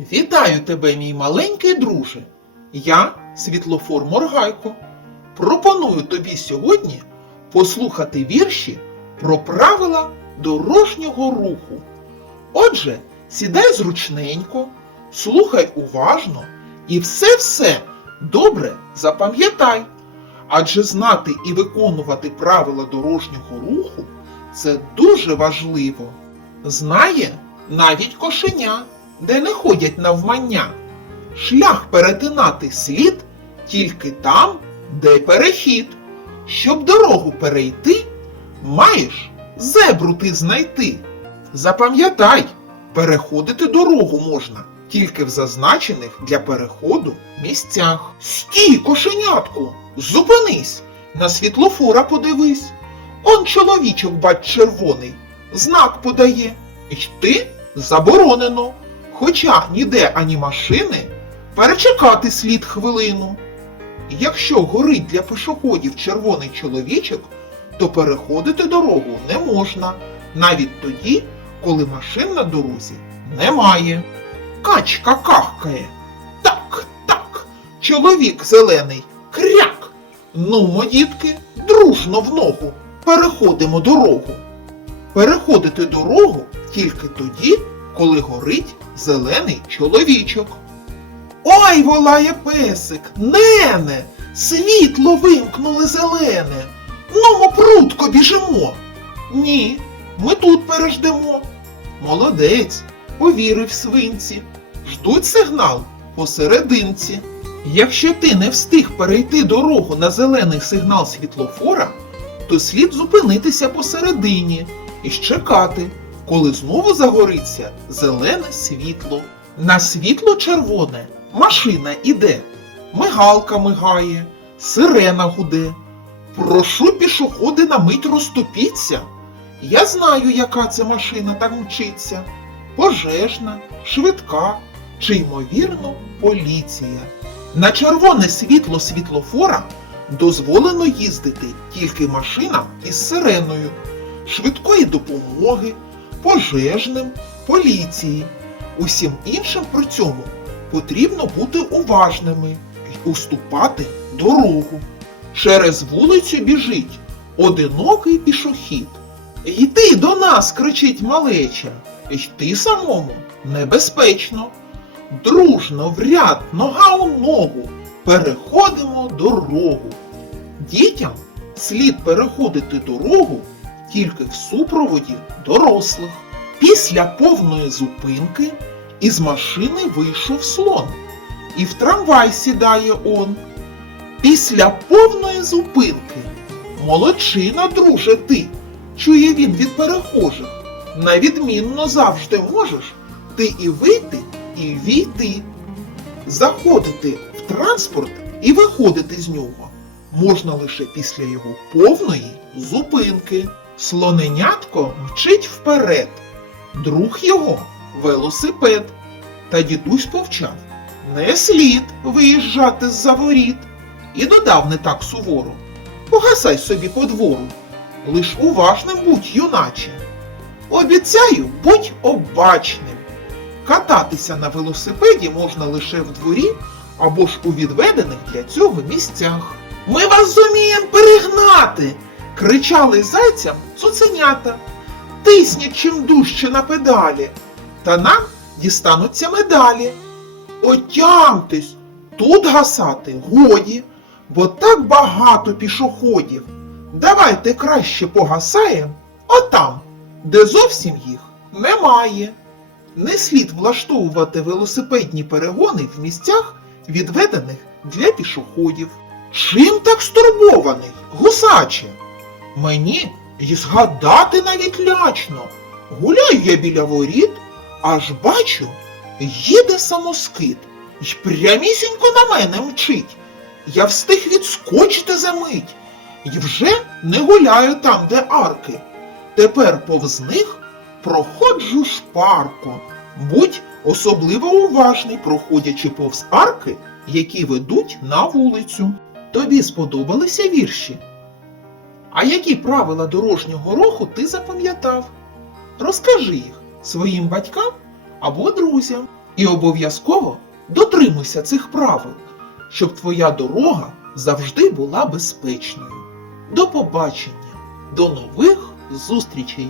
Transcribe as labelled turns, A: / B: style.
A: Вітаю тебе, мій маленький друже. Я світлофор Моргайко. Пропоную тобі сьогодні послухати вірші про правила дорожнього руху. Отже, сідай зручненько, слухай уважно і все-все добре запам'ятай. Адже знати і виконувати правила дорожнього руху це дуже важливо. Знає навіть кошеня, де не ходять навмання. Шлях перетинати слід тільки там, де перехід. Щоб дорогу перейти, маєш зебру ти знайти. Запам'ятай, переходити дорогу можна тільки в зазначених для переходу місцях. Стій, кошенятку, зупинись, на світлофора подивись. Он чоловічок, бач, червоний, знак подає. Йти заборонено. Хоча ніде ані машини, перечекати слід хвилину. Якщо горить для пішоходів червоний чоловічок, то переходити дорогу не можна, навіть тоді, коли машин на дорозі немає. Качка кахкає. Так, так, чоловік зелений, кряк. Ну, дітки, дружно в ногу, переходимо дорогу. Переходити дорогу тільки тоді, коли горить зелений чоловічок. Ой, волає песик, нене, світло вимкнули зелене. Ну, ми прутко біжимо. Ні, ми тут переждемо. Молодець, повірив свинці. Ждуть сигнал посерединці. Якщо ти не встиг перейти дорогу на зелений сигнал світлофора, то слід зупинитися посередині і чекати, коли знову загориться зелене світло. На світло червоне машина іде, мигалка мигає, сирена гуде. Прошу пішоходи на мить розступіться. Я знаю, яка це машина так мчиться. Пожежна, швидка чи, ймовірно, поліція. На червоне світло світлофора дозволено їздити тільки машинам із сиреною, швидкої допомоги, пожежним, поліції. Усім іншим при цьому потрібно бути уважними і уступати дорогу. Через вулицю біжить одинокий пішохід. Йди до нас, кричить малеча. Йти самому небезпечно. Дружно в ряд, нога у ногу, переходимо дорогу. Дітям слід переходити дорогу тільки в супроводі дорослих. Після повної зупинки із машини вийшов слон, і в трамвай сідає он. Після повної зупинки молодчина, друже, ти, чує він від перехожих. Навідмінно завжди можеш ти і вийти, і війти. Заходити в транспорт і виходити з нього можна лише після його повної зупинки. Слоненятко мчить вперед, друг його велосипед. Та дідусь повчав не слід виїжджати з-за воріт. І додав не так суворо. Погасай собі по двору, лиш уважним будь, юначе. Обіцяю, будь обачним. Кататися на велосипеді можна лише в дворі або ж у відведених для цього місцях. Ми вас зуміємо перегнати! Кричали зайцям цуценята. Тисніть чим дужче на педалі, та нам дістануться медалі. Отямтесь, тут гасати годі, бо так багато пішоходів. Давайте краще погасаємо отам, де зовсім їх немає. Не слід влаштовувати велосипедні перегони в місцях, відведених для пішоходів. Чим так стурбований, гусаче? Мені й згадати навіть лячно. Гуляю я біля воріт, аж бачу, їде самоскид й прямісінько на мене мчить. Я встиг відскочити за мить, і вже не гуляю там, де арки. Тепер повз них проходжу шпарко. Будь особливо уважний, проходячи повз арки, які ведуть на вулицю. Тобі сподобалися вірші? А які правила дорожнього руху ти запам'ятав? Розкажи їх своїм батькам або друзям. І обов'язково дотримуйся цих правил, щоб твоя дорога завжди була безпечною. До побачення, до нових зустрічей!